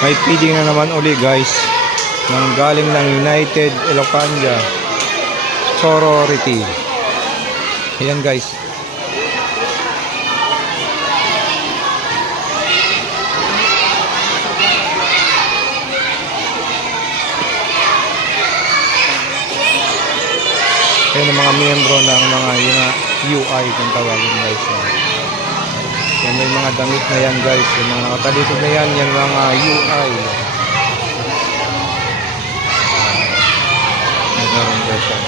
May feeding na naman uli guys ng galing ng United Elocandia Sorority. Ayan guys. Ayan ang mga miyembro ng mga yun UI kung tawagin guys. Yan may mga damit na yan guys. Yung mga nakatalikod na yan, yan mga UI. Nagkaroon guys yan.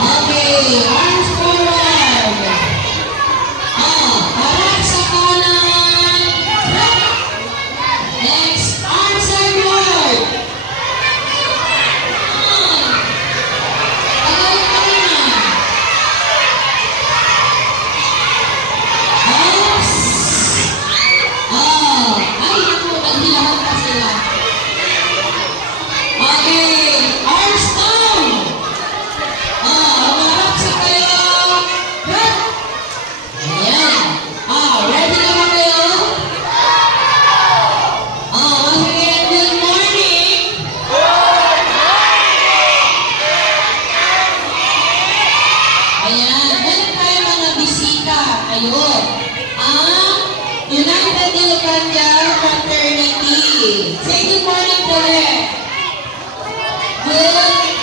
Okay, bisita. Ayun. Ang United Ilocandia Fraternity. Say good morning them. Good